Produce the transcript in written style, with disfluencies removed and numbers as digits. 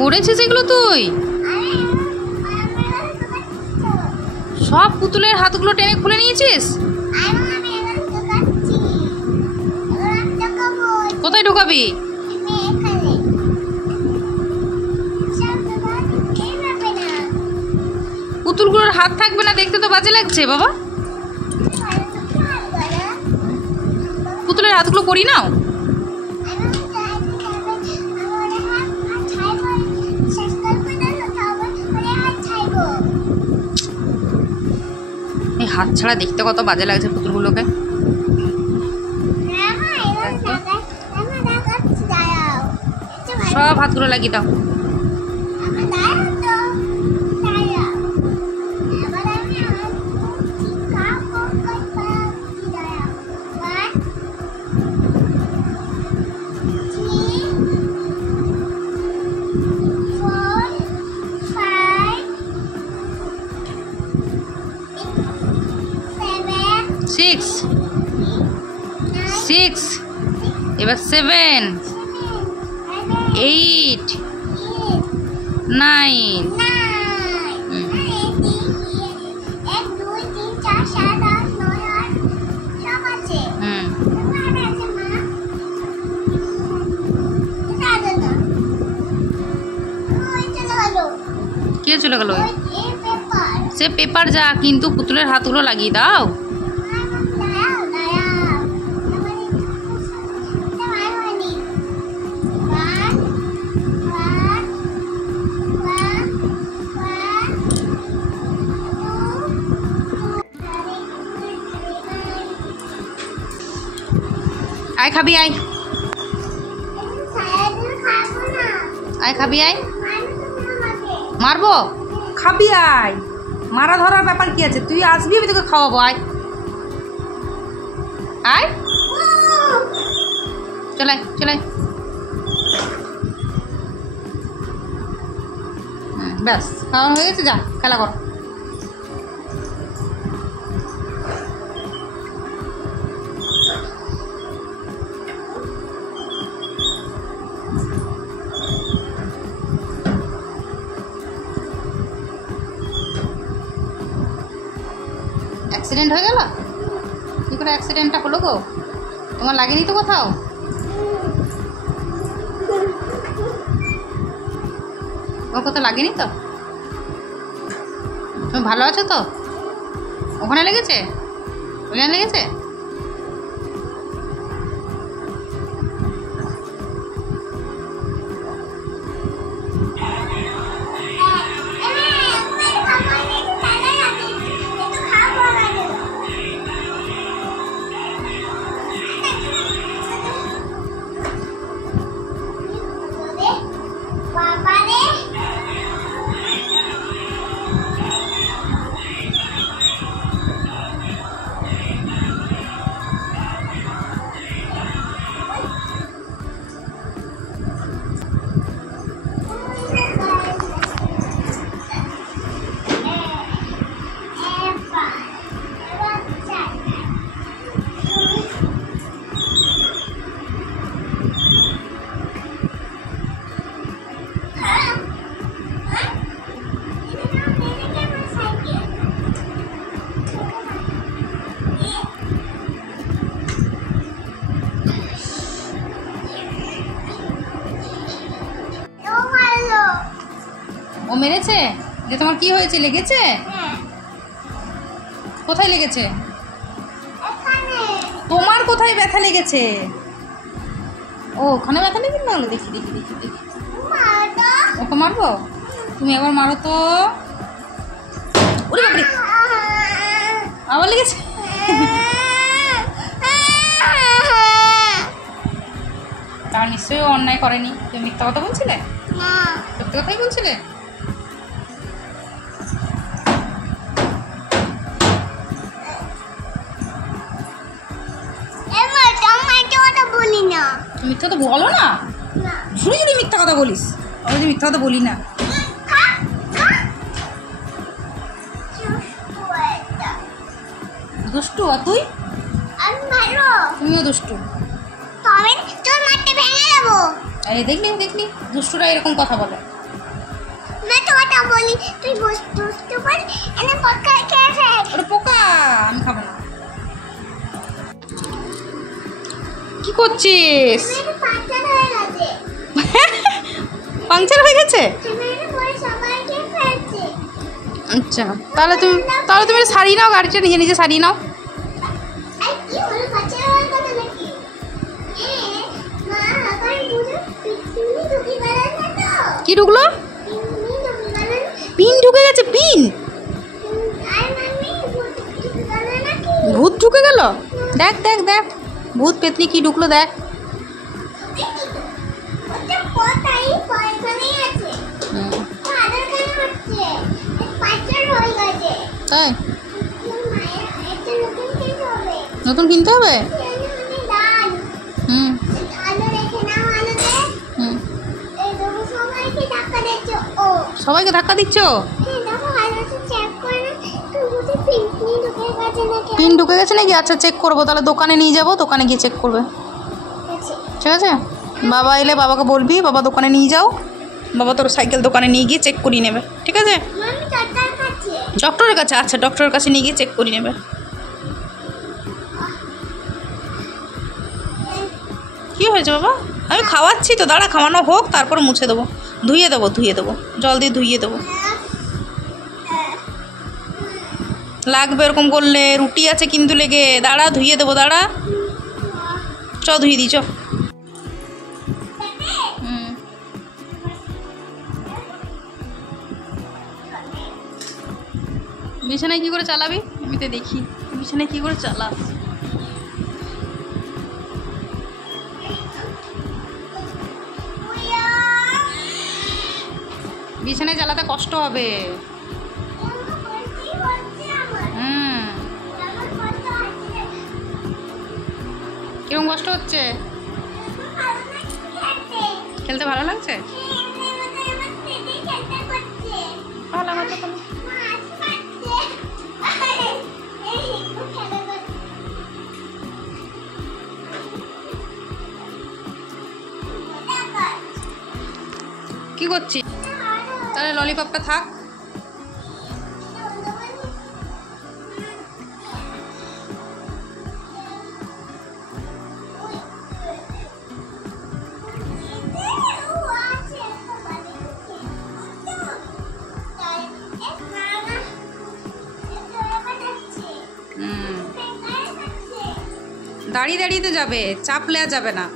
করেছিস এগুলো তুই? সব পুতুলের হাতগুলো টেনে খুলে নিয়েছিস? কোথায় ঢোকাবি? পুতুলগুলোর হাত থাকবে না, দেখতে তো বাজে লাগছে বাবা। পুতুলের হাতগুলো করি নাও। এই হাত ছাড়া দেখতে কত বাজে লাগছে পুতুলগুলোকে। সব হাতগুলো লাগিয়ে দাও। সিক্স, এবার 7, 8, 9। কে চলে গেল? সে পেপার যা, কিন্তু পুতুলের হাতগুলো লাগিয়ে দাও। আয় খাবি, আয় আয় খাবি, আয়। মারবো? খাবি, আয়। মারা ধরার ব্যাপার কি আছে? তুই আসবি, আমি তোকে খাওয়াবো। আয় আয়, চলাই চলাই। ব্যাস, খাওয়া হয়ে গেছে, যা খেলা কর। অ্যাক্সিডেন্ট হয়ে গেল? কী করে অ্যাক্সিডেন্টটা হলো গো? তোমার লাগেনি তো কোথাও? তোমার কোথাও লাগেনি তো? তুমি ভালো আছো তো? ওখানে লেগেছে? ওখানে লেগেছে? ও মেরেছে? যে তোমার কি হয়েছে? লেগেছে? কোথায় লেগেছে? তোমার কোথায় ব্যথা লেগেছে? ও ওখানে ব্যথা লেগে না? দেখি দেখি দেখি দেখি। ওকে মারবো? তুমি একবার মারো তো। ওরে বাবারে, আবার লেগেছে। তার নিশ্চয়ই অন্যায় করেনি। তুমি মিথ্যা কথা বলছিলে? সত্যি কথাই বলছিলে? মিথ্যা তো বলো না, ঝুড়ি ঝুড়ি মিথ্যা কথা বলিস। আমি যে মিথ্যা কথা বলি না। দুষ্টু আর তুই? তুমিও দুষ্টু। এই দেখলি দেখলি, দুষ্টুরা এরকম কথা বলে। তোটা বলি তুই দুষ্টু বল এনে পোকা খেয়ে ফেল। ওটা পোকা, আমি খাবো না। কি করছিস? পাঁচটা হয়ে গেছে। পাংচার হয়ে গেছে? আচ্ছা, তাহলে তুমি সারিয়ে নাও, গাড়িটা নিজে নিজে সারিয়ে নাও। কি ঢুকলো? পিন ঢুকে গেছে। পিন? ভূত ঢুকে গেল? দেখ দেখ দেখ, ভূত পেতনি কি ঢুকলো দেখ। তাই নতুন কিনতে হবে? হুম হুম। সবাইকে ধাক্কা দিচ্ছ? পিন ঢুকে গেছে নাকি? আচ্ছা চেক করবো, তাহলে দোকানে নিয়ে যাবো, দোকানে গিয়ে চেক করবে। ঠিক আছে, বাবা এলে বাবাকে বলবি, বাবা দোকানে নিয়ে যাও, বাবা তোর সাইকেল দোকানে নিয়ে গিয়ে চেক করিয়ে নেবে। ঠিক আছে, ডক্টরের কাছে? আচ্ছা, ডক্টরের কাছে নিয়ে গিয়ে চেক করিয়ে নেবে। কি হয়েছে বাবা? আমি খাওয়াচ্ছি তো, দাঁড়া, খাওয়ানো হোক, তারপর মুছে দেবো, ধুয়ে দেবো, জল দিয়ে ধুইয়ে দেবো। লাগবে এরকম করলে, রুটি আছে কিন্তু লেগে, দাঁড়া ধুইয়ে দেবো, দাঁড়া, চ ধুয়ে দিই চ। বিছানায় কি করে চালাবি? আমি তো দেখি বিছানায় কি করে চালা। বিছানায় চালাতে কষ্ট হবে। কিরকম কষ্ট হচ্ছে? খেলতে ভালো লাগছে? ভালো, আমার তো কোনো কি করছি? তাহলে ললিপপটা থাক। দাঁড়িয়ে দাঁড়িয়ে তো যাবে, চাপ নেওয়া যাবে না।